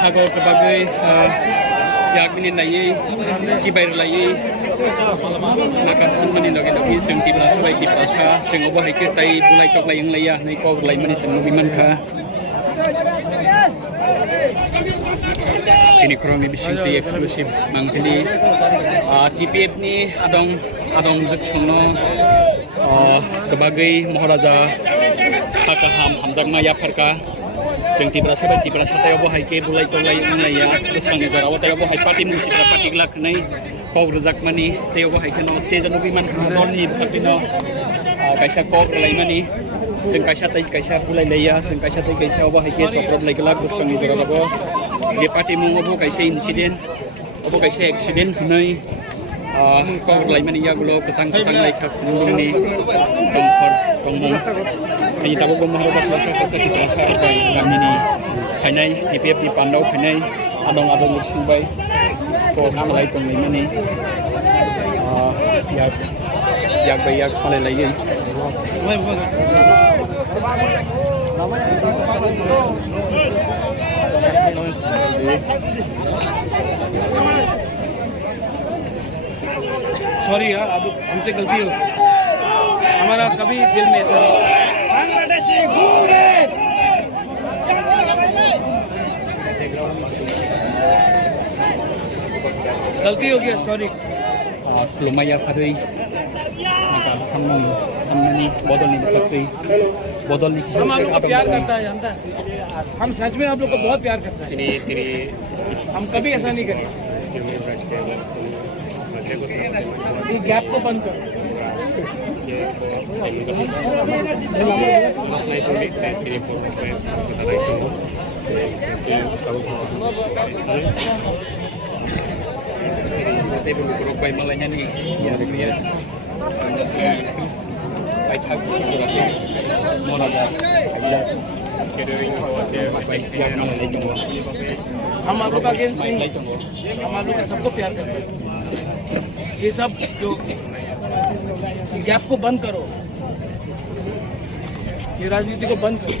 Sago sebagai yang meninai cibai lagi nakasan meninai lagi sengti belas sebagai kipasa sengobah ikut tay bulai tok layang layah nai kau bulai meni sengobah manka sini kurang lebih sengti eksklusif mangkini TPF ni adong zeksono sebagai Maharaja Hakaham Hamzak Maya Perka जों तिब्रा साबाय तिब्रा साथायाव बहायके बुलाय तलाय उनलाया गोसांनि जाराव तायाव बहाय party मुसिफ्रा party लाखनै कग Razzaq मानि तायाव बहायके न stage न बिमान ननि party न कायसा कग लायमानि जों कायसा ताय कायसा बुलाय लाया जों कायसा ताय कायसा बहायके चक्रब लायगला गोसांनि जाराव जे पार्टी मुङाव कायसा इन्सिडेन्ट अबो कायसा एक्सिडेन्ट नै कग लायमानि यागुलो गोसां गोसां लायखा मुंनि दंफर दंमोन ini tahu gomong ada proses kita sahaja kami ni hanya TPF di Pandau hanya adong bersubai kok mulai tong ini yak bayak mulai lagi sorry ya अब हमसे गलती हो हमारा कभी दिल में गलती हो गया सॉरी लुमाया फरी नाका सामने बदलने लगती बदलने की हम आपको प्यार करता है जानता है हम सच में आप लोग को बहुत प्यार करते हैं हम कभी ऐसा नहीं करेंगे इस गैप को बंद कर Nanti belum bayi malahnya nih, ya dia baik hak sebenarnya mau ada हम आप लोग का अगेंस्ट नहीं हम आप लोग का सबको प्यार करते हैं ये सब जो गैप को बंद करो ये राजनीति को बंद करो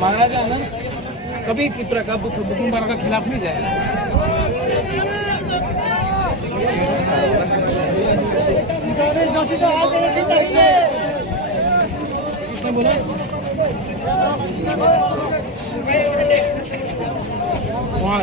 महाराजा आनंद कभी की प्रकार बुकुम्बारा का खिलाफ नहीं जाएगा किसने बोला वहाँ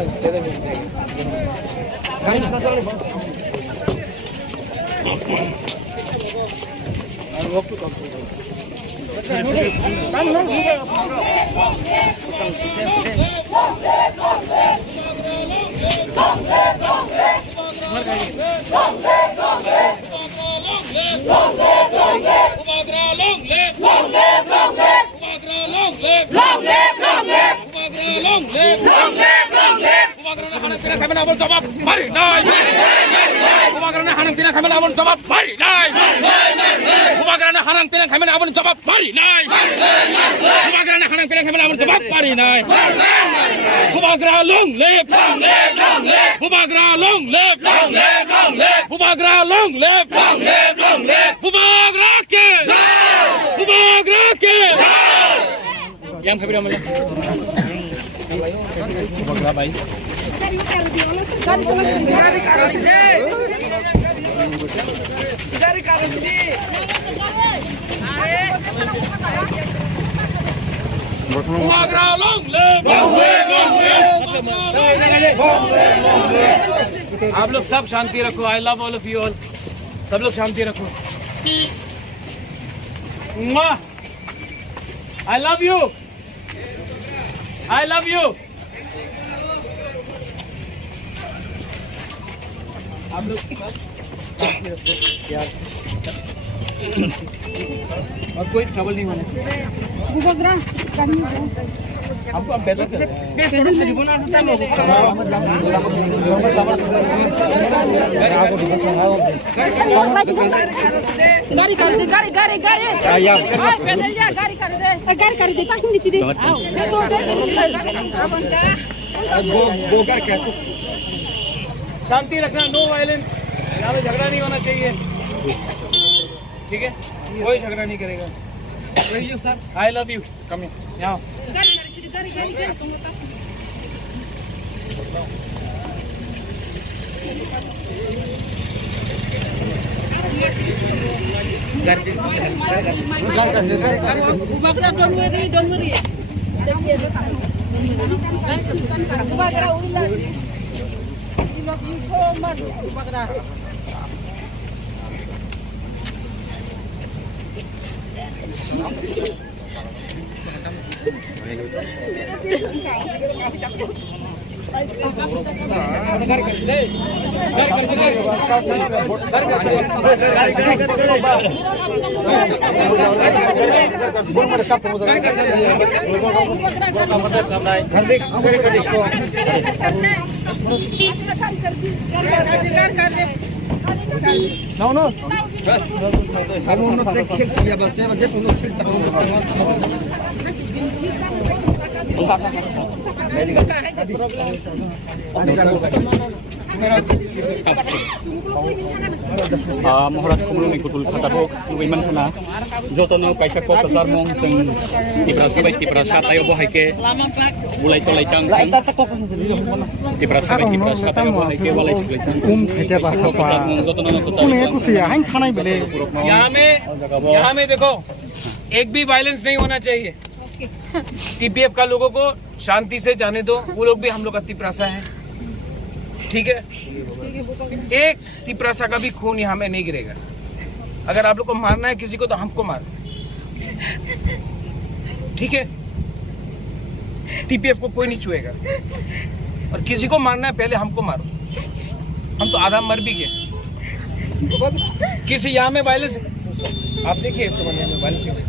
kami nak jawab mari naik kumakarana hanang tinang kami nak jawab mari naik kumakarana hanang tinang kami nak jawab mari naik kumakarana hanang tinang kami nak jawab mari naik kumakarana long live kumakarana long live kumakarana long live kumakarana ke yang kami nama kumakarana baik आप लोग सब शांति रखो I love all of you all सब लोग शांति रखो I love you आप लोग यार और कोई ट्रबल नहीं होने आपको आप बेहतर स्पेस टेलीफोन आता है गाड़ी कर दे, गाड़ी गाड़ी गाड़ी पैदल जा, गाड़ी कर दे ताकि नहीं सीधे वो करके शांति रखना, नो वायलेंस, यहाँ पे झगड़ा नहीं होना चाहिए, ठीक है? कोई झगड़ा नहीं करेगा। सर आई लव यू, कम यहाँ don't worry. We love you so much. No. हम उन्होंने खेल किया बच्चे उन्होंने फिर Mahoras kumulong ikutul katabo nuwiman kana jotono kaisa ko kasar mong jeng tibra sabay tibra sa tayo buhay ke bulay to laytang tibra sabay tibra sa tayo buhay ke walay laytang खेते पर kasar mong jotono no kasar उन्हें कुछ यहाँ थाना ही मिले यहाँ में देखो एक भी वायलेंस नहीं होना चाहिए। टीपीएफ का लोगों को शांति से जाने दो, वो लोग भी हम लोग का तिपरासा है, ठीक है? एक तिपरासा का भी खून यहाँ में नहीं गिरेगा। अगर आप लोग को मारना है किसी को तो हमको मारो, ठीक है? टीपीएफ को कोई नहीं छुएगा, और किसी को मारना है पहले हमको मारो। हम तो आधा मर भी गए। किसी यहाँ में वायलेंस आप देखिए, में वायलेंस